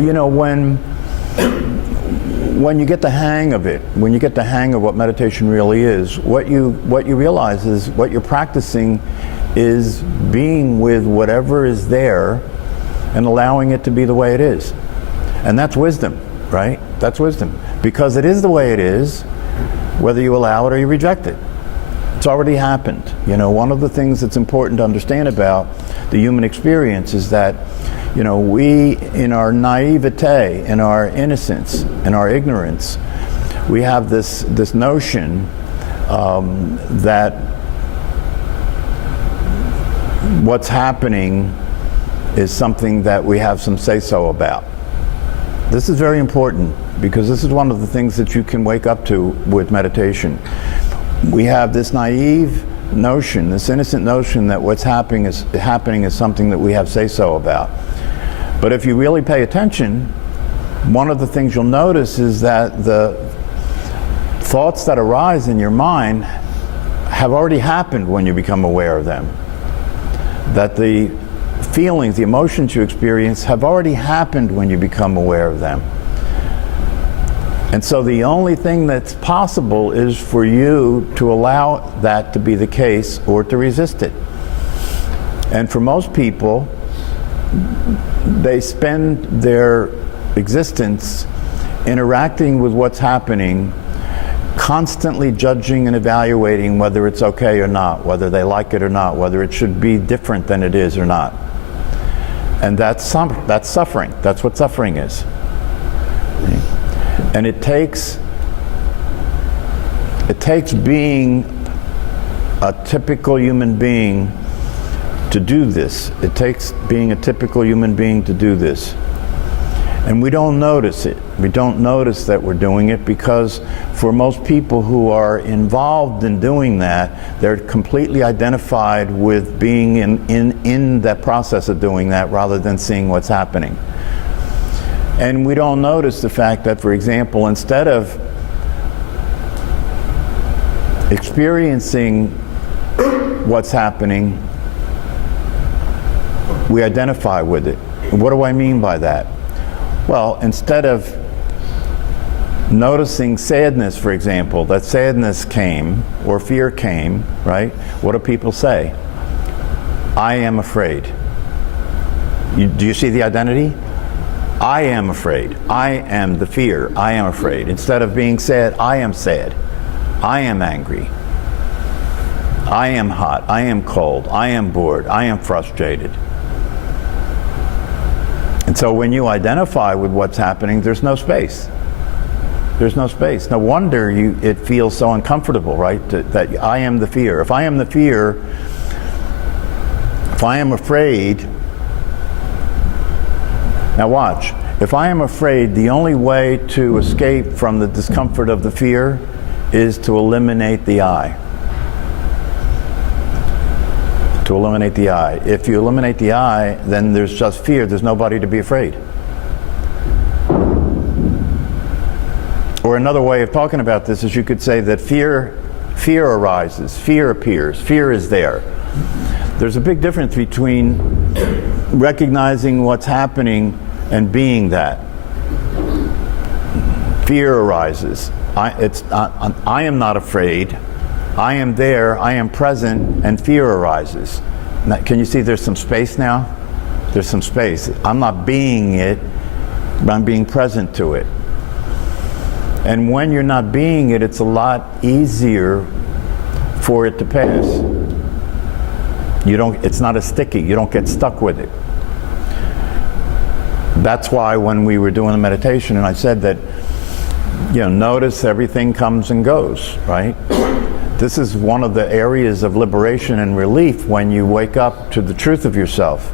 You know, when you get the hang of it, when you get the hang of what meditation really is, what you realize is what you're practicing is being with whatever is there and allowing it to be the way it is. And that's wisdom, right? That's wisdom. Because it is the way it is, whether you allow it or you reject it. It's already happened. You know, one of the things that's important to understand about the human experience is that, you know, we, in our naivete, in our innocence, in our ignorance, we have this notion that what's happening is something that we have some say-so about. This is very important because this is one of the things that you can wake up to with meditation. We have this naive notion, this innocent notion that what's happening is something that we have say-so about. But if you really pay attention, one of the things you'll notice is that the thoughts that arise in your mind have already happened when you become aware of them. That the feelings, the emotions you experience have already happened when you become aware of them. And so the only thing that's possible is for you to allow that to be the case or to resist it. And for most people, they spend their existence interacting with what's happening, constantly judging and evaluating whether it's okay or not, whether they like it or not, whether it should be different than it is or not. And that's suffering. That's what suffering is. And it takes being a typical human being to do this. It takes being a typical human being to do this. And we don't notice it. We don't notice that we're doing it because for most people who are involved in doing that, they're completely identified with being in that process of doing that rather than seeing what's happening. And we don't notice the fact that, for example, instead of experiencing what's happening, we identify with it. And what do I mean by that? Well, instead of noticing sadness, for example, that sadness came or fear came, right? What do people say? I am afraid. Do you see the identity? I am afraid. I am the fear. I am afraid. Instead of being sad, I am sad. I am angry. I am hot. I am cold. I am bored. I am frustrated. And so when you identify with what's happening, there's no space. There's no space. No wonder it feels so uncomfortable, right? That I am the fear. If I am the fear, if I am afraid, now watch. If I am afraid, the only way to escape from the discomfort of the fear is to eliminate the I. To eliminate the I. If you eliminate the I, then there's just fear. There's nobody to be afraid. Or another way of talking about this is you could say that fear arises, fear appears, fear is there. There's a big difference between recognizing what's happening and being that. Fear arises. I am not afraid. I am there, I am present, and fear arises. Now, can you see there's some space now? There's some space. I'm not being it, but I'm being present to it. And when you're not being it, it's a lot easier for it to pass. It's not as sticky. You don't get stuck with it. That's why when we were doing the meditation, and I said that, notice everything comes and goes, right? This is one of the areas of liberation and relief when you wake up to the truth of yourself,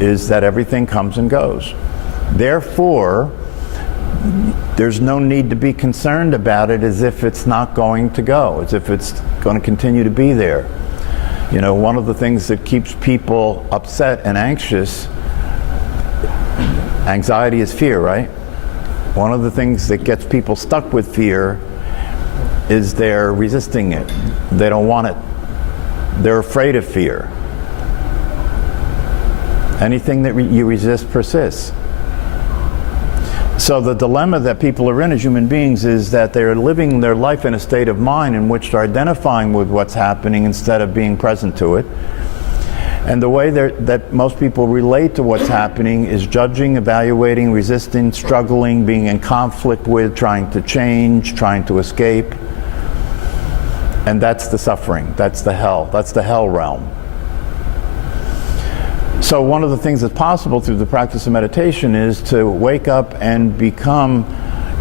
is that everything comes and goes. Therefore, there's no need to be concerned about it as if it's not going to go, as if it's going to continue to be there. One of the things that keeps people upset and anxious, anxiety is fear, right? One of the things that gets people stuck with fear is they're resisting it. They don't want it. They're afraid of fear. Anything that you resist persists. So the dilemma that people are in as human beings is that they're living their life in a state of mind in which they're identifying with what's happening instead of being present to it. And the way that most people relate to what's happening is judging, evaluating, resisting, struggling, being in conflict with, trying to change, trying to escape. And that's the suffering, that's the hell realm. So one of the things that's possible through the practice of meditation is to wake up and become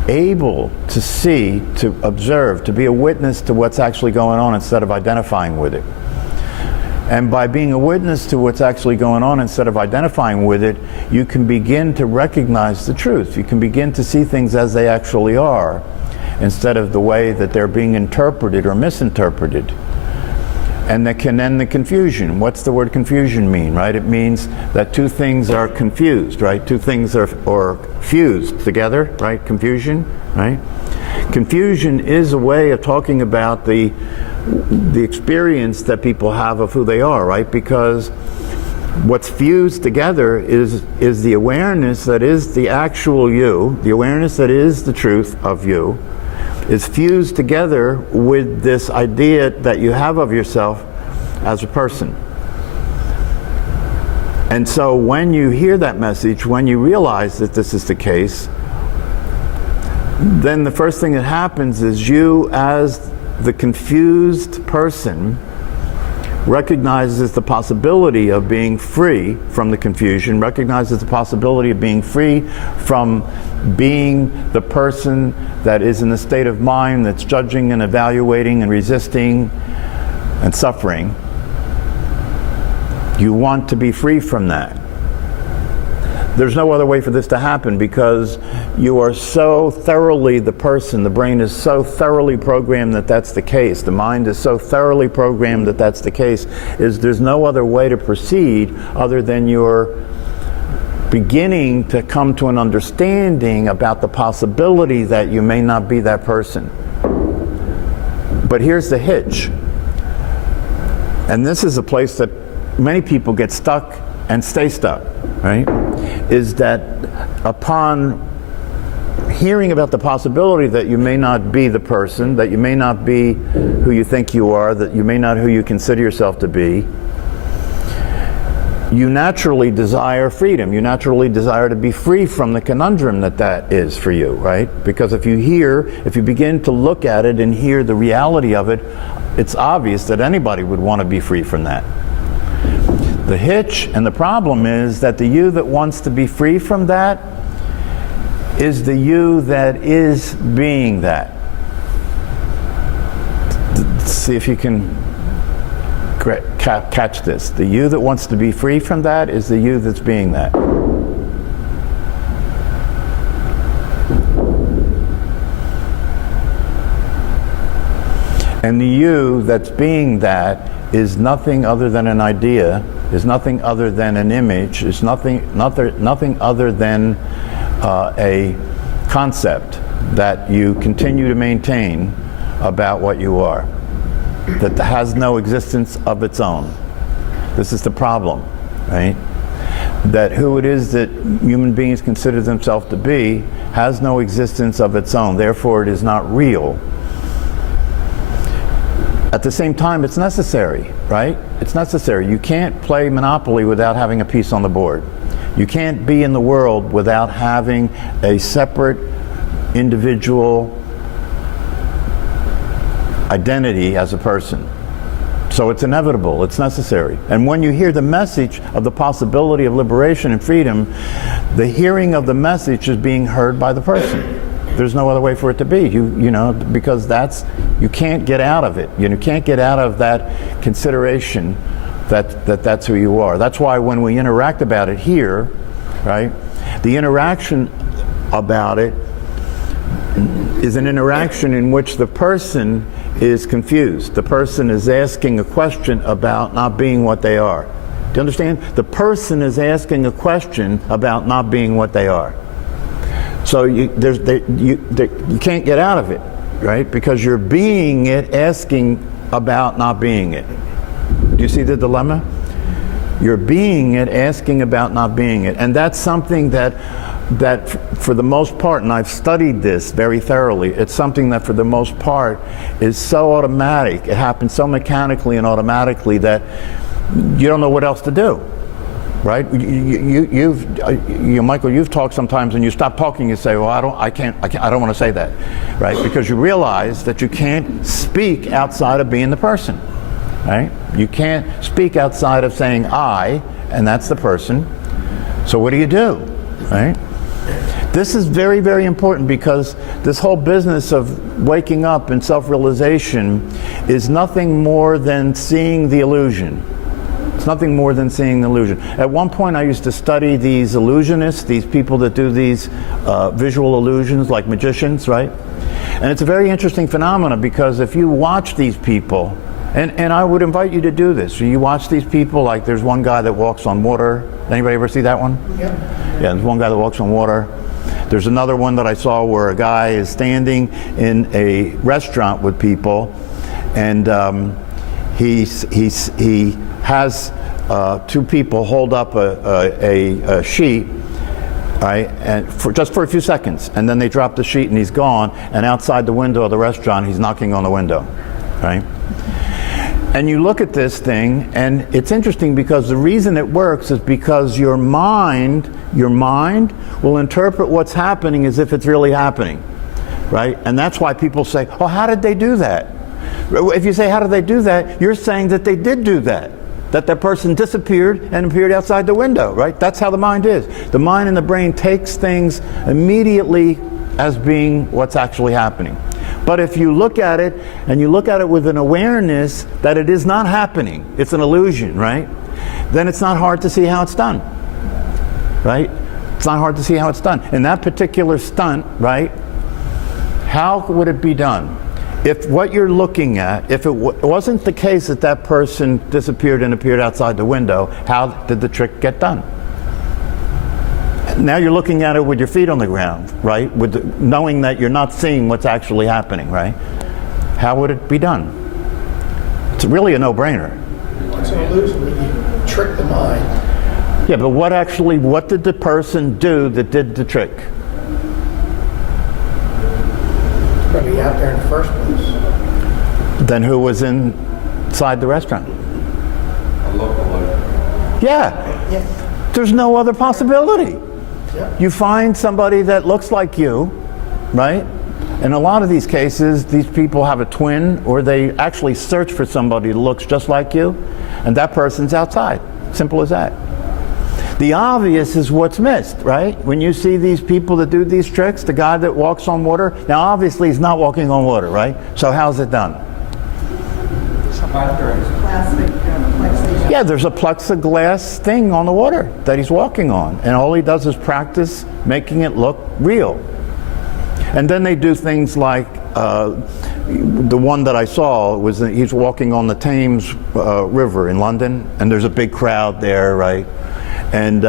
able to see, to observe, to be a witness to what's actually going on instead of identifying with it. And by being a witness to what's actually going on instead of identifying with it, you can begin to recognize the truth. You can begin to see things as they actually are instead of the way that they're being interpreted or misinterpreted. And that can end the confusion. What's the word confusion mean, right? It means that two things are confused, right? Two things are fused together, right? Confusion, right? Confusion is a way of talking about the experience that people have of who they are, right? Because what's fused together is the awareness that is the actual you, the awareness that is the truth of you, is fused together with this idea that you have of yourself as a person. And so when you hear that message, when you realize that this is the case, then the first thing that happens is you, as the confused person, recognizes the possibility of being free from the confusion, recognizes the possibility of being free from being the person that is in the state of mind that's judging and evaluating and resisting and suffering. You want to be free from that. There's no other way for this to happen because you are so thoroughly the person, the brain is so thoroughly programmed that that's the case, the mind is so thoroughly programmed that that's the case, there's no other way to proceed other than you're beginning to come to an understanding about the possibility that you may not be that person. But here's the hitch, and this is a place that many people get stuck and stay stuck, right? Is that upon hearing about the possibility that you may not be the person, that you may not be who you think you are, that you may not who you consider yourself to be, you naturally desire freedom. You naturally desire to be free from the conundrum that is for you, right? Because if you begin to look at it and hear the reality of it, it's obvious that anybody would want to be free from that. The hitch and the problem is that the you that wants to be free from that is the you that is being that. See if you can catch this. The you that wants to be free from that is the you that's being that. And the you that's being that is nothing other than an idea, is nothing other than an image, is nothing other than a concept that you continue to maintain about what you are, that has no existence of its own. This is the problem, right? That who it is that human beings consider themselves to be has no existence of its own, therefore it is not real. At the same time, it's necessary, right? It's necessary. You can't play Monopoly without having a piece on the board. You can't be in the world without having a separate individual identity as a person. So it's inevitable, it's necessary. And when you hear the message of the possibility of liberation and freedom, the hearing of the message is being heard by the person. There's no other way for it to be, you know, because you can't get out of it. You can't get out of that consideration that's who you are. That's why when we interact about it here, right, the interaction about it is an interaction in which the person is confused. The person is asking a question about not being what they are. Do you understand? The person is asking a question about not being what they are. So you can't get out of it, right? Because you're being it, asking about not being it. Do you see the dilemma? You're being it, asking about not being it. And that's something that that for the most part, and I've studied this very thoroughly, it's something that for the most part is so automatic, it happens so mechanically and automatically that you don't know what else to do, right? Michael, you've talked sometimes and you stop talking, you say, well, I don't want to say that, right? Because you realize that you can't speak outside of being the person, right? You can't speak outside of saying I, and that's the person. So what do, right? This is very, very important because this whole business of waking up and self-realization is nothing more than seeing the illusion. It's nothing more than seeing the illusion. At one point I used to study these illusionists, these people that do these visual illusions like magicians, right? And it's a very interesting phenomenon because if you watch these people, and I would invite you to do this. You watch these people, like there's one guy that walks on water. Anybody ever see that one? Yeah. Yeah, there's one guy that walks on water. There's another one that I saw where a guy is standing in a restaurant with people, and he has two people hold up a sheet, right, and just for a few seconds, and then they drop the sheet and he's gone, and outside the window of the restaurant he's knocking on the window, right? And you look at this thing, and it's interesting because the reason it works is because your mind will interpret what's happening as if it's really happening, right? And that's why people say, oh, how did they do that? If you say, how did they do that, you're saying that they did do that person disappeared and appeared outside the window, right? That's how the mind is. The mind and the brain takes things immediately as being what's actually happening. But if you look at it, and you look at it with an awareness that it is not happening, it's an illusion, right? Then it's not hard to see how it's done, right? It's not hard to see how it's done. In that particular stunt, right, how would it be done? If what you're looking at, if it wasn't the case that that person disappeared and appeared outside the window, how did the trick get done? Now you're looking at it with your feet on the ground, right? Knowing that you're not seeing what's actually happening, right? How would it be done? It's really a no-brainer. It's an illusion. You trick the mind. Yeah, but what did the person do that did the trick? It's going to be out there in the first place. Then who was inside the restaurant? A lookalike. Yeah. There's no other possibility. Yeah. You find somebody that looks like you, right? In a lot of these cases, these people have a twin, or they actually search for somebody that looks just like you, and that person's outside. Simple as that. The obvious is what's missed, right? When you see these people that do these tricks, the guy that walks on water, now obviously he's not walking on water, right? So how's it done? Plastic plexiglass. Yeah, there's a plexiglass thing on the water that he's walking on, and all he does is practice making it look real. And then they do things like the one that I saw was that he's walking on the Thames River in London, and there's a big crowd there, right? And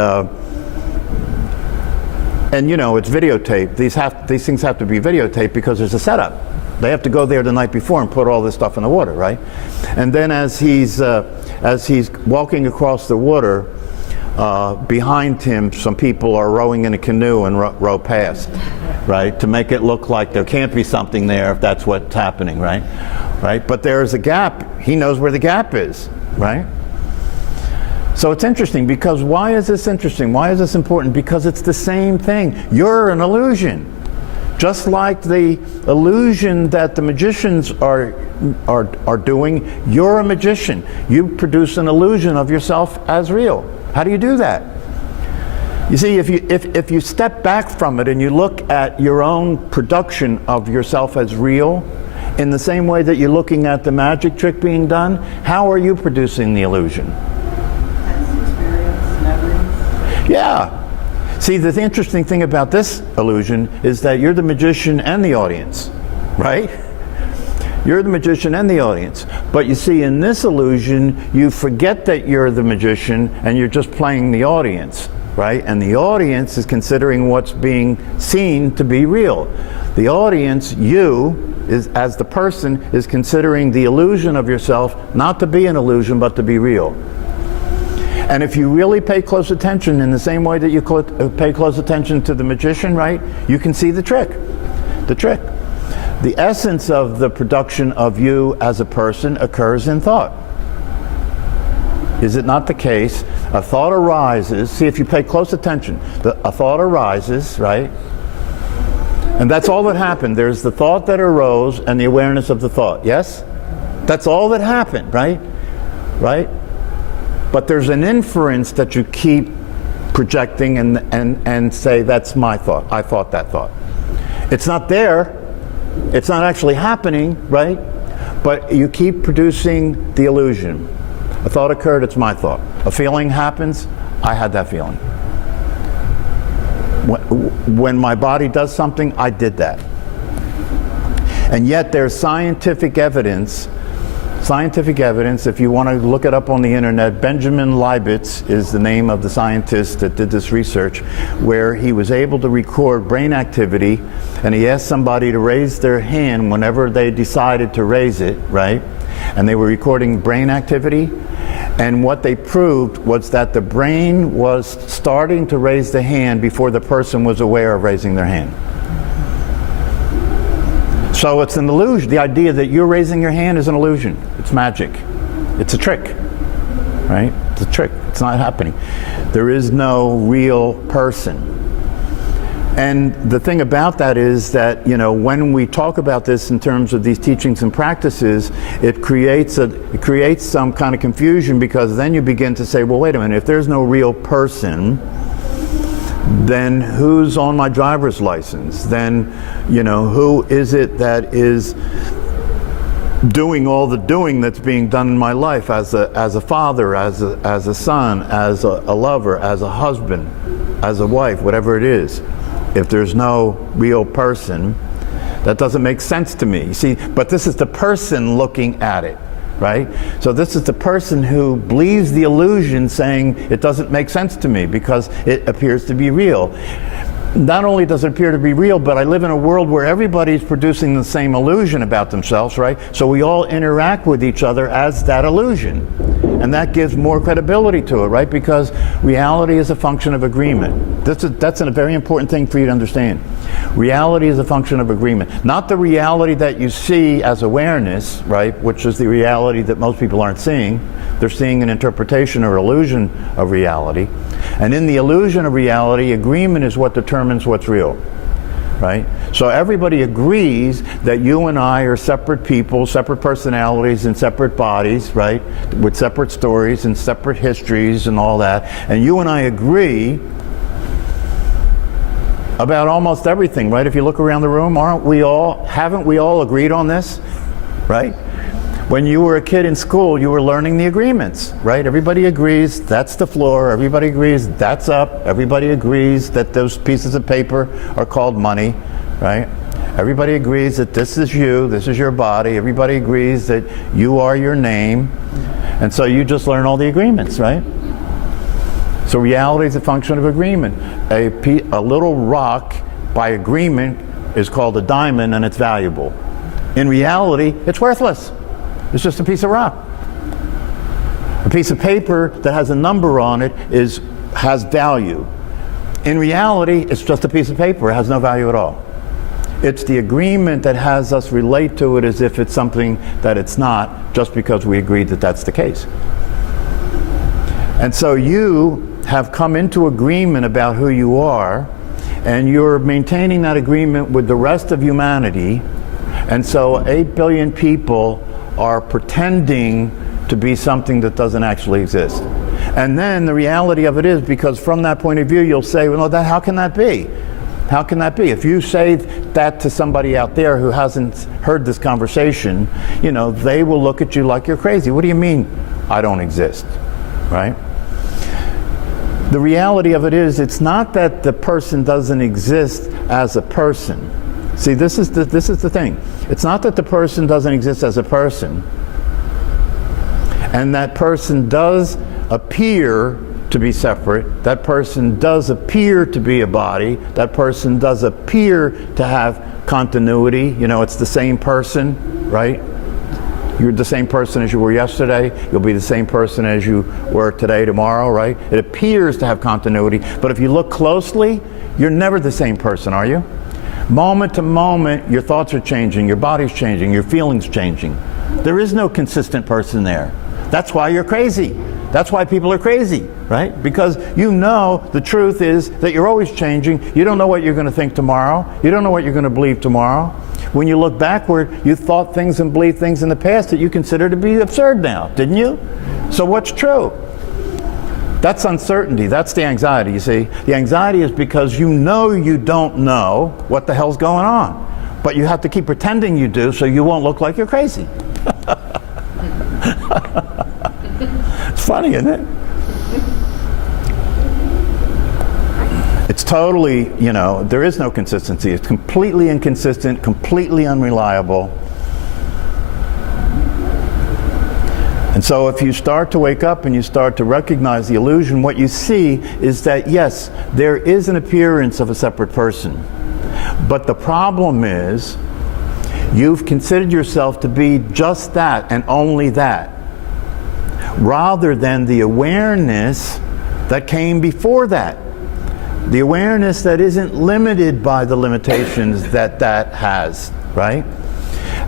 you know, it's videotaped. These things have to be videotaped because there's a setup. They have to go there the night before and put all this stuff in the water, right? And then as he's walking across the water, behind him, some people are rowing in a canoe and row past, right? To make it look like there can't be something there if that's what's happening, right? Right? But there's a gap. He knows where the gap is, right? So it's interesting because why is this interesting? Why is this important? Because it's the same thing. You're an illusion. Just like the illusion that the magicians are doing, you're a magician. You produce an illusion of yourself as real. How do you do that? You see, if you step back from it and you look at your own production of yourself as real, in the same way that you're looking at the magic trick being done, how are you producing the illusion? Experience, memories. Yeah. See, the interesting thing about this illusion is that you're the magician and the audience, right? You're the magician and the audience. But you see, in this illusion, you forget that you're the magician and you're just playing the audience, right? And the audience is considering what's being seen to be real. The audience, you, as the person, is considering the illusion of yourself not to be an illusion, but to be real. And if you really pay close attention in the same way that you pay close attention to the magician, right, you can see the trick. The trick. The essence of the production of you as a person occurs in thought. Is it not the case? A thought arises. See, if you pay close attention, a thought arises, right? And that's all that happened. There's the thought that arose and the awareness of the thought. Yes? That's all that happened, right? Right? But there's an inference that you keep projecting and say, that's my thought. I thought that thought. It's not there. It's not actually happening, right? But you keep producing the illusion. A thought occurred, it's my thought. A feeling happens, I had that feeling. When my body does something, I did that. And yet there's scientific evidence, if you want to look it up on the internet, Benjamin Leibniz is the name of the scientist that did this research, where he was able to record brain activity, and he asked somebody to raise their hand whenever they decided to raise it, right? And they were recording brain activity, and what they proved was that the brain was starting to raise the hand before the person was aware of raising their hand. So it's an illusion. The idea that you're raising your hand is an illusion. It's magic. It's a trick, right? It's a trick. It's not happening. There is no real person. And the thing about that is that, you know, when we talk about this in terms of these teachings and practices, it creates some kind of confusion, because then you begin to say, well, wait a minute, if there's no real person, then who's on my driver's license? Then, you know, who is it that is doing all the doing that's being done in my life as a father, as a son, as a lover, as a husband, as a wife, whatever it is? If there's no real person, that doesn't make sense to me. You see, but this is the person looking at it, right? So this is the person who believes the illusion, saying it doesn't make sense to me because it appears to be real. Not only does it appear to be real, but I live in a world where everybody's producing the same illusion about themselves, right? So we all interact with each other as that illusion. And that gives more credibility to it, right? Because reality is a function of agreement. That's a very important thing for you to understand. Reality is a function of agreement. Not the reality that you see as awareness, right? Which is the reality that most people aren't seeing. They're seeing an interpretation or illusion of reality. And in the illusion of reality, agreement is what determines what's real, right? So everybody agrees that you and I are separate people, separate personalities and separate bodies, right? With separate stories and separate histories and all that. And you and I agree about almost everything, right? If you look around the room, haven't we all agreed on this, right? When you were a kid in school, you were learning the agreements, right? Everybody agrees that's the floor. Everybody agrees that's up. Everybody agrees that those pieces of paper are called money, right? Everybody agrees that this is you, this is your body. Everybody agrees that you are your name. And so you just learn all the agreements, right? So reality is a function of agreement. A little rock, by agreement, is called a diamond, and it's valuable. In reality, it's worthless. It's just a piece of rock. A piece of paper that has a number on it has value. In reality, it's just a piece of paper. It has no value at all. It's the agreement that has us relate to it as if it's something that it's not, just because we agreed that that's the case. And so you have come into agreement about who you are, and you're maintaining that agreement with the rest of humanity. And so 8 billion people are pretending to be something that doesn't actually exist. And then the reality of it is, because from that point of view, you'll say, well, how can that be? How can that be? If you say that to somebody out there who hasn't heard this conversation, you know, they will look at you like you're crazy. What do you mean, I don't exist, right? The reality of it is, it's not that the person doesn't exist as a person. See, this is the thing. It's not that the person doesn't exist as a person, and that person does appear to be separate. That person does appear to be a body. That person does appear to have continuity. You know, it's the same person, right? You're the same person as you were yesterday. You'll be the same person as you were today, tomorrow, right? It appears to have continuity, but if you look closely, you're never the same person, are you? Moment to moment, your thoughts are changing, your body's changing, your feelings changing. There is no consistent person there. That's why you're crazy. That's why people are crazy, right? Because you know the truth is that you're always changing. You don't know what you're going to think tomorrow. You don't know what you're going to believe tomorrow. When you look backward, you thought things and believed things in the past that you consider to be absurd now, didn't you? So what's true? That's uncertainty. That's the anxiety, you see. The anxiety is because you know you don't know what the hell's going on. But you have to keep pretending you do so you won't look like you're crazy. It's funny, isn't it? It's totally, you know, there is no consistency. It's completely inconsistent, completely unreliable. And so if you start to wake up and you start to recognize the illusion, what you see is that, yes, there is an appearance of a separate person. But the problem is, you've considered yourself to be just that and only that, rather than the awareness that came before that. The awareness that isn't limited by the limitations that that has, right?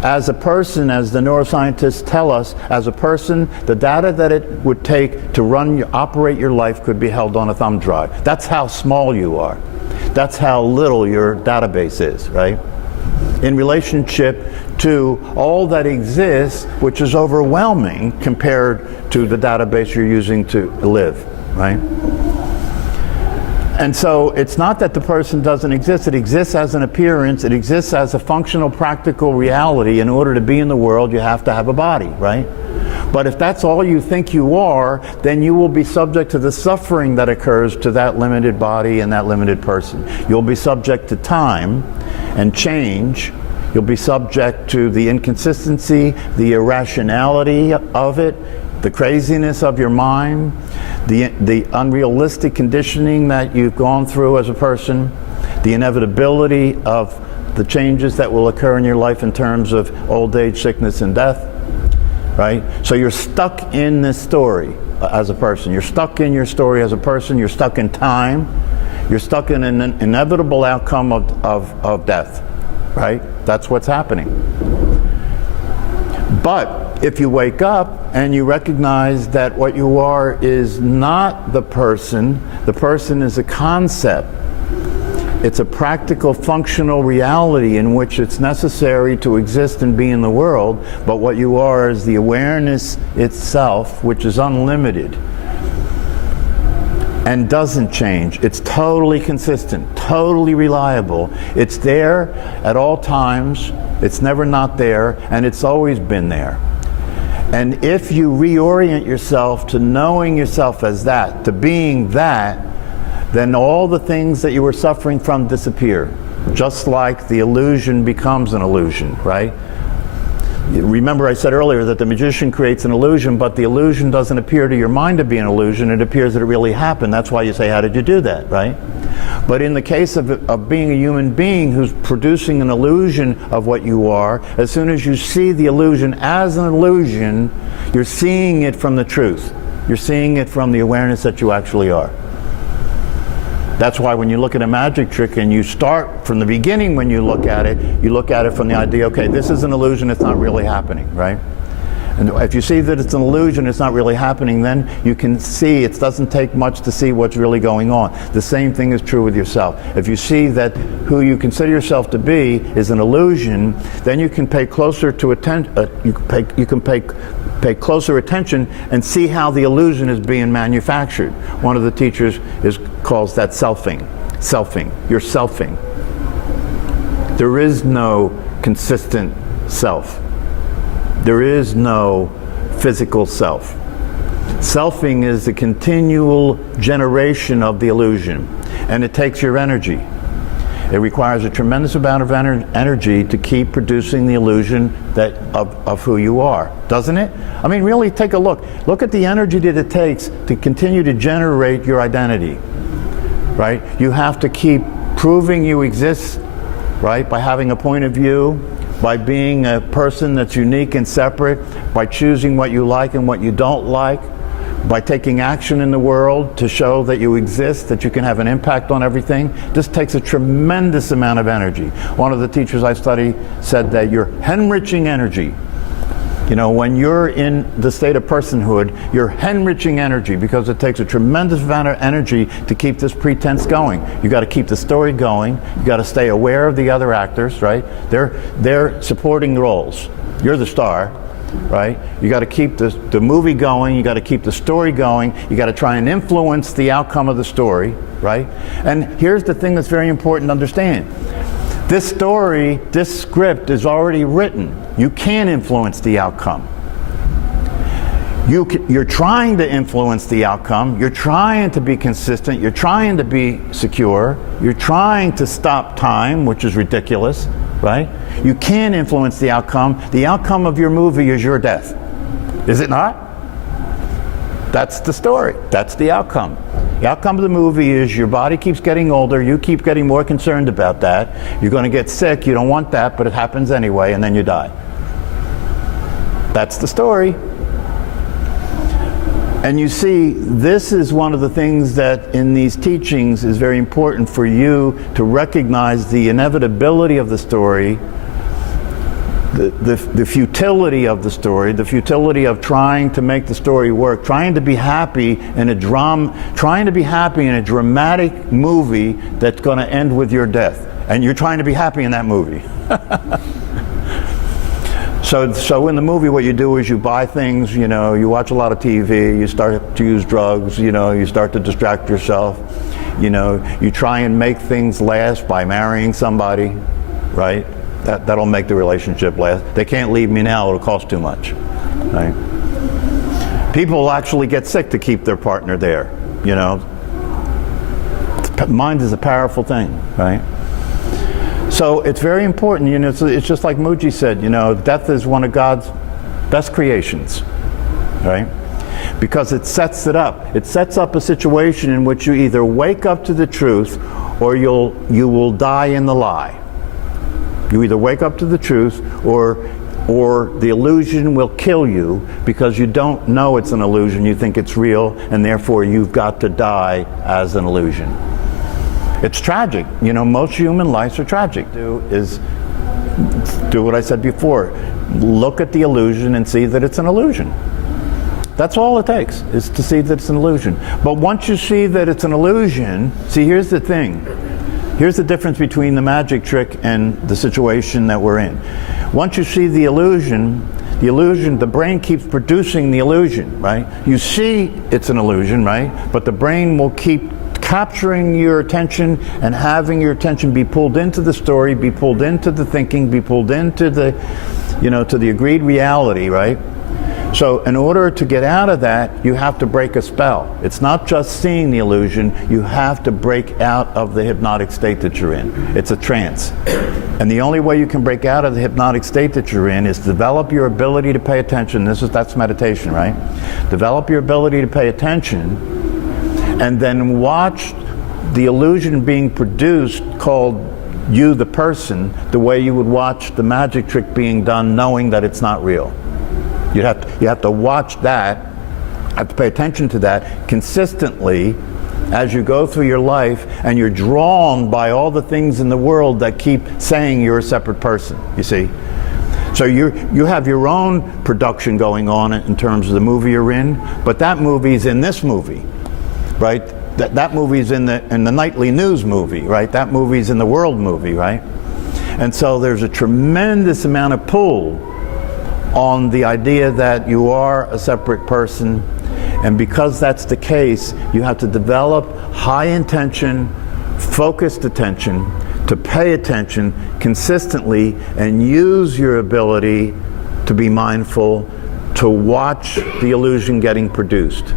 As a person, as the neuroscientists tell us, as a person, the data that it would take to operate your life could be held on a thumb drive. That's how small you are. That's how little your database is, right? In relationship to all that exists, which is overwhelming compared to the database you're using to live, right? And so it's not that the person doesn't exist. It exists as an appearance. It exists as a functional, practical reality. In order to be in the world, you have to have a body, right? But if that's all you think you are, then you will be subject to the suffering that occurs to that limited body and that limited person. You'll be subject to time and change. You'll be subject to the inconsistency, the irrationality of it, the craziness of your mind, the unrealistic conditioning that you've gone through as a person, the inevitability of the changes that will occur in your life in terms of old age, sickness, and death, right? So you're stuck in this story as a person. You're stuck in your story as a person. You're stuck in time. You're stuck in an inevitable outcome of death, right? That's what's happening. But if you wake up and you recognize that what you are is not the person is a concept. It's a practical, functional reality in which it's necessary to exist and be in the world, but what you are is the awareness itself, which is unlimited and doesn't change. It's totally consistent, totally reliable. It's there at all times. It's never not there, and it's always been there. And if you reorient yourself to knowing yourself as that, to being that, then all the things that you were suffering from disappear. Just like the illusion becomes an illusion, right? Remember I said earlier that the magician creates an illusion, but the illusion doesn't appear to your mind to be an illusion. It appears that it really happened. That's why you say, how did you do that, right? But in the case of being a human being who's producing an illusion of what you are, as soon as you see the illusion as an illusion, you're seeing it from the truth. You're seeing it from the awareness that you actually are. That's why when you look at a magic trick and you start from the beginning when you look at it from the idea, okay, this is an illusion, it's not really happening, right? And if you see that it's an illusion, it's not really happening, then you can see it doesn't take much to see what's really going on. The same thing is true with yourself. If you see that who you consider yourself to be is an illusion, then you can pay closer to pay closer attention and see how the illusion is being manufactured. One of the teachers calls that selfing. Selfing. You're selfing. There is no consistent self. There is no physical self. Selfing is the continual generation of the illusion, and it takes your energy. It requires a tremendous amount of energy to keep producing the illusion of who you are, doesn't it? I mean, really take a look. Look at the energy that it takes to continue to generate your identity, right? You have to keep proving you exist, right? By having a point of view, by being a person that's unique and separate, by choosing what you like and what you don't like, by taking action in the world to show that you exist, that you can have an impact on everything. This takes a tremendous amount of energy. One of the teachers I study said that you're henriching energy. You know, when you're in the state of personhood, you're henriching energy because it takes a tremendous amount of energy to keep this pretense going. You got to keep the story going. You got to stay aware of the other actors, right? They're supporting roles. You're the star, right? You got to keep the movie going. You got to keep the story going. You got to try and influence the outcome of the story, right? And here's the thing that's very important to understand. This story, this script is already written. You can't influence the outcome. You're trying to influence the outcome. You're trying to be consistent. You're trying to be secure. You're trying to stop time, which is ridiculous, right? You can't influence the outcome. The outcome of your movie is your death. Is it not? That's the story. That's the outcome. The outcome of the movie is your body keeps getting older, you keep getting more concerned about that, you're going to get sick, you don't want that, but it happens anyway, and then you die. That's the story. And you see, this is one of the things that in these teachings is very important for you to recognize the inevitability of the story, the futility of the story, the futility of trying to make the story work, trying to be happy in a dramatic movie that's going to end with your death. And you're trying to be happy in that movie. So in the movie what you do is you buy things, you know, you watch a lot of TV, you start to use drugs, you know, you start to distract yourself, you know, you try and make things last by marrying somebody, right? That'll make the relationship last. They can't leave me now, it'll cost too much, right? People actually get sick to keep their partner there, you know. Mind is a powerful thing, right? So it's very important, you know, it's just like Mooji said, you know, death is one of God's best creations, right? Because it sets it up. It sets up a situation in which you either wake up to the truth or you will die in the lie. You either wake up to the truth or the illusion will kill you because you don't know it's an illusion, you think it's real, and therefore you've got to die as an illusion. It's tragic. You know, most human lives are tragic. Do what I said before. Look at the illusion and see that it's an illusion. That's all it takes, is to see that it's an illusion. But once you see that it's an illusion, see, here's the thing. Here's the difference between the magic trick and the situation that we're in. Once you see the illusion, the brain keeps producing the illusion, right? You see it's an illusion, right? But the brain will keep capturing your attention and having your attention be pulled into the story, be pulled into the thinking, be pulled into the, you know, to the agreed reality, right? So in order to get out of that, you have to break a spell. It's not just seeing the illusion, you have to break out of the hypnotic state that you're in. It's a trance. And the only way you can break out of the hypnotic state that you're in is to develop your ability to pay attention. That's meditation, right? Develop your ability to pay attention and then watch the illusion being produced called you, the person, the way you would watch the magic trick being done knowing that it's not real. You have to watch that, have to pay attention to that consistently as you go through your life, and you're drawn by all the things in the world that keep saying you're a separate person, you see. So you have your own production going on in terms of the movie you're in, but that movie's in this movie, right? That movie's in the nightly news movie, right? That movie's in the world movie, right? And so there's a tremendous amount of pull on the idea that you are a separate person, and because that's the case, you have to develop high intention, focused attention, to pay attention consistently and use your ability to be mindful, to watch the illusion getting produced.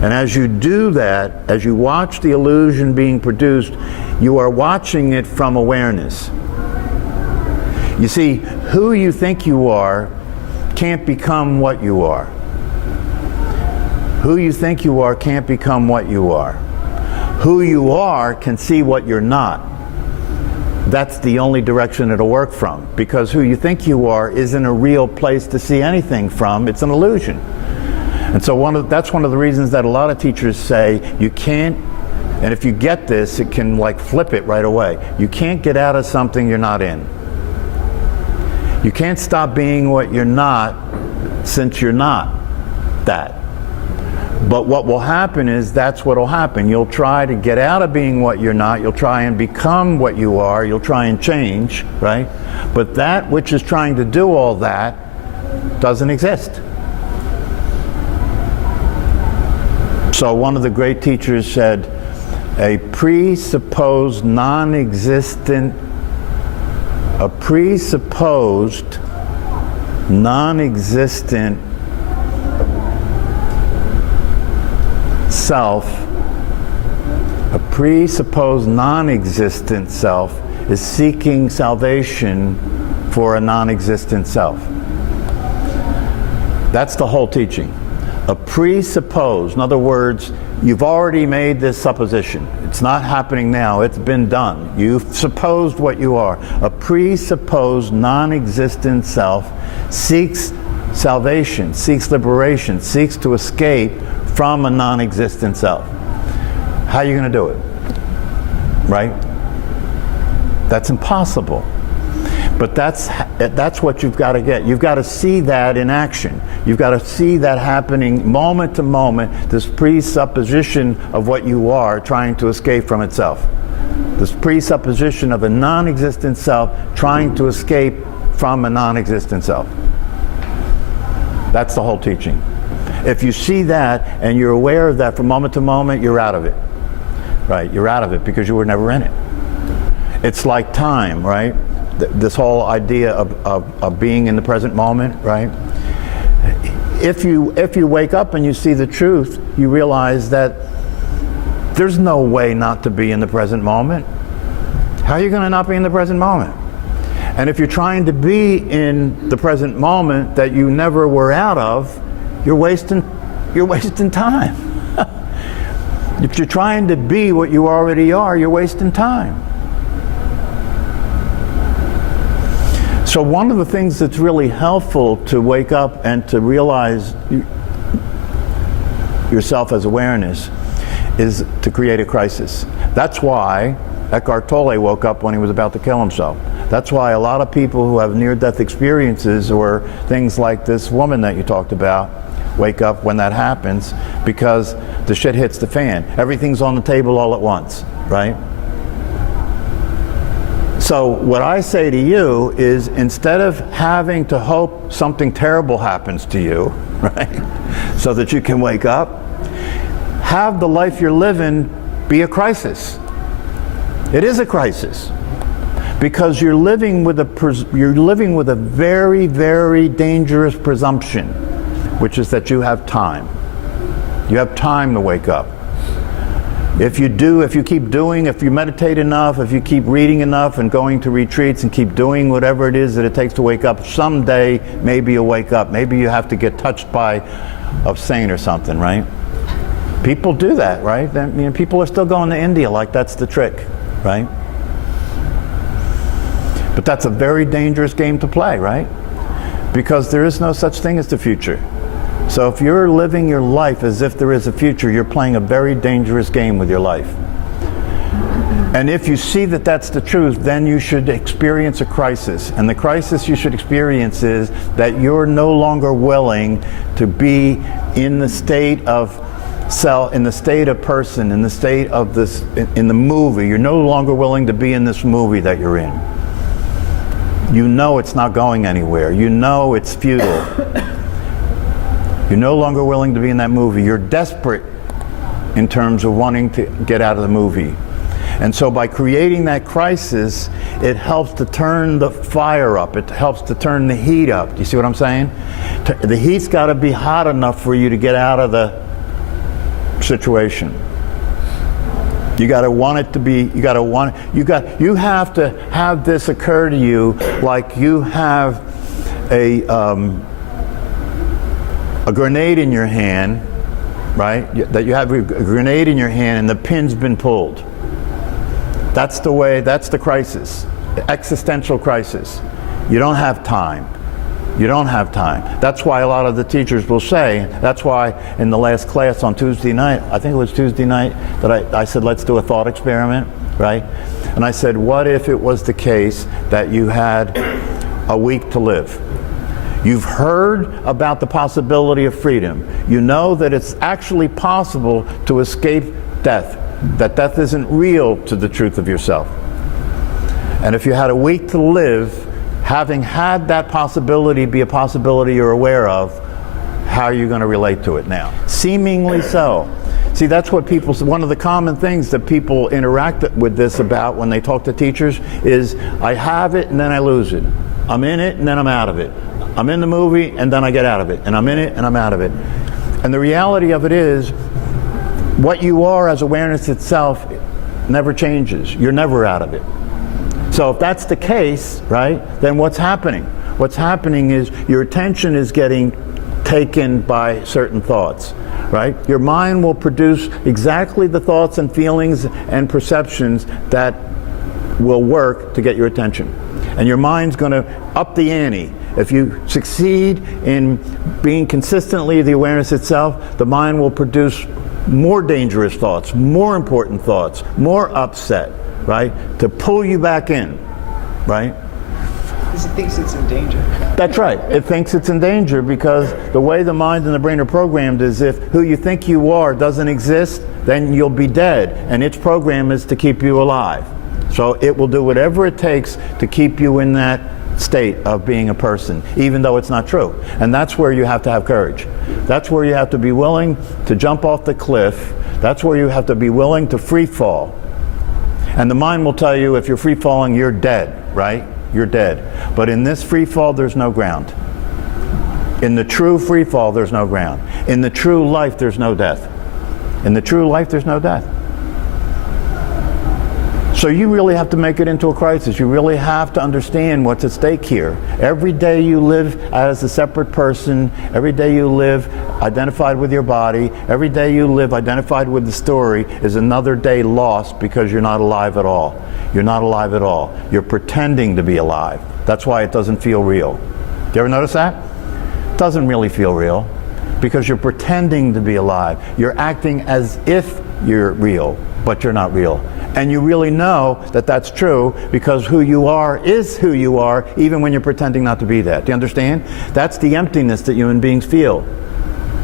And as you do that, as you watch the illusion being produced, you are watching it from awareness. You see, who you think you are can't become what you are. Who you think you are can't become what you are. Who you are can see what you're not. that's the only direction it'll work from, because who you think you are isn't a real place to see anything from. It's an illusion. And so that's one of the reasons that a lot of teachers say you can't, and if you get this, it can like flip it right away. You can't get out of something you're not in. You can't stop being what you're not, since you're not that. But what will happen is that's what will happen. You'll try to get out of being what you're not. You'll try and become what you are. You'll try and change, right? But that which is trying to do all that doesn't exist. So one of the great teachers said, a presupposed non-existent self, a presupposed non-existent self is seeking salvation for a non-existent self. That's the whole teaching. A presupposed, in other words, you've already made this supposition. It's not happening now, it's been done. You've supposed what you are. A presupposed non-existent self seeks salvation, seeks liberation, seeks to escape from a non-existent self. How are you going to do it? Right? That's impossible. But that's what you've got to get. You've got to see that in action. You've got to see that happening moment to moment, this presupposition of what you are trying to escape from itself. This presupposition of a non-existent self trying to escape from a non-existent self. That's the whole teaching. If you see that and you're aware of that from moment to moment, you're out of it. Right? You're out of it because you were never in it. It's like time, right? This whole idea of being in the present moment, right? If you wake up and you see the truth, you realize that there's no way not to be in the present moment. How are you going to not be in the present moment? And if you're trying to be in the present moment that you never were out of, you're wasting time. If you're trying to be what you already are, you're wasting time. So one of the things that's really helpful to wake up and to realize yourself as awareness is to create a crisis. That's why Eckhart Tolle woke up when he was about to kill himself. That's why a lot of people who have near-death experiences or things like this woman that you talked about wake up when that happens, because the shit hits the fan. Everything's on the table all at once, right? So what I say to you is, instead of having to hope something terrible happens to you, right, so that you can wake up, have the life you're living be a crisis. It is a crisis, because you're living with a very, very dangerous presumption, which is that you have time. You have time to wake up. If you meditate enough, if you keep reading enough and going to retreats and keep doing whatever it is that it takes to wake up, someday maybe you'll wake up. Maybe you have to get touched by a saint or something, right? People do that, right? I mean, people are still going to India like that's the trick, right? But that's a very dangerous game to play, right? Because there is no such thing as the future. So if you're living your life as if there is a future, you're playing a very dangerous game with your life. And if you see that that's the truth, then you should experience a crisis. And the crisis you should experience is that you're no longer willing to be in the state of self, in the state of person, in the state of this, in the movie. You're no longer willing to be in this movie that you're in. You know it's not going anywhere. You know it's futile. You're no longer willing to be in that movie. You're desperate in terms of wanting to get out of the movie. And so by creating that crisis, it helps to turn the fire up. It helps to turn the heat up. Do you see what I'm saying? The heat's got to be hot enough for you to get out of the situation. You got to want it to be, you have to have this occur to you like you have a grenade in your hand, right? That you have a grenade in your hand and the pin's been pulled. That's the way, that's the crisis. existential crisis. You don't have time. You don't have time. That's why a lot of the teachers will say, that's why in the last class on Tuesday night, I think it was Tuesday night, that I said, let's do a thought experiment, right? And I said, what if it was the case that you had a week to live? You've heard about the possibility of freedom. You know that it's actually possible to escape death, that death isn't real to the truth of yourself. And if you had a week to live, having had that possibility be a possibility you're aware of, how are you going to relate to it now? Seemingly so. See, that's what people, one of the common things that people interact with this about when they talk to teachers is, I have it and then I lose it. I'm in it and then I'm out of it. I'm in the movie and then I get out of it. And I'm in it and I'm out of it. And the reality of it is, what you are as awareness itself never changes. You're never out of it. So if that's the case, right, then what's happening? What's happening is your attention is getting taken by certain thoughts, right? Your mind will produce exactly the thoughts and feelings and perceptions that will work to get your attention. And your mind's going to up the ante. If you succeed in being consistently the awareness itself, the mind will produce more dangerous thoughts, more important thoughts, more upset, right? To pull you back in, right? Because it thinks it's in danger. That's right. It thinks it's in danger because the way the mind and the brain are programmed is if who you think you are doesn't exist, then you'll be dead. And its program is to keep you alive. So it will do whatever it takes to keep you in that state of being a person, even though it's not true. And that's where you have to have courage. That's where you have to be willing to jump off the cliff. That's where you have to be willing to free fall. And the mind will tell you if you're free falling, you're dead, right? You're dead. But in this free fall, there's no ground. In the true free fall, there's no ground. In the true life, there's no death. In the true life, there's no death. So you really have to make it into a crisis. You really have to understand what's at stake here. Every day you live as a separate person, every day you live identified with your body, every day you live identified with the story is another day lost because you're not alive at all. You're not alive at all. You're pretending to be alive. That's why it doesn't feel real. Do you ever notice that? It doesn't really feel real because you're pretending to be alive. You're acting as if you're real, but you're not real. And you really know that that's true because who you are is who you are, even when you're pretending not to be that. Do you understand? That's the emptiness that human beings feel.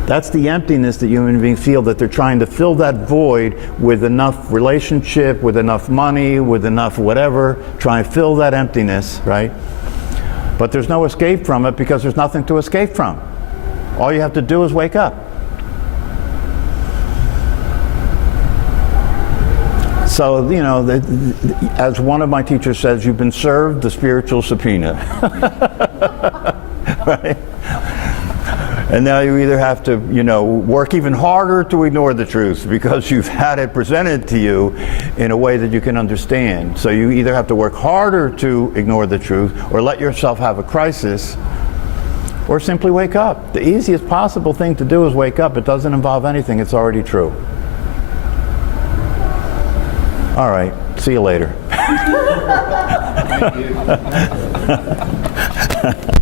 That's the emptiness that human beings feel, that they're trying to fill that void with enough relationship, with enough money, with enough whatever, try and fill that emptiness, right? But there's no escape from it because there's nothing to escape from. All you have to do is wake up. So, you know, as one of my teachers says, you've been served the spiritual subpoena. Right? And now you either have to, you know, work even harder to ignore the truth because you've had it presented to you in a way that you can understand. So you either have to work harder to ignore the truth or let yourself have a crisis or simply wake up. The easiest possible thing to do is wake up. It doesn't involve anything. It's already true. All right. See you later. Thank you.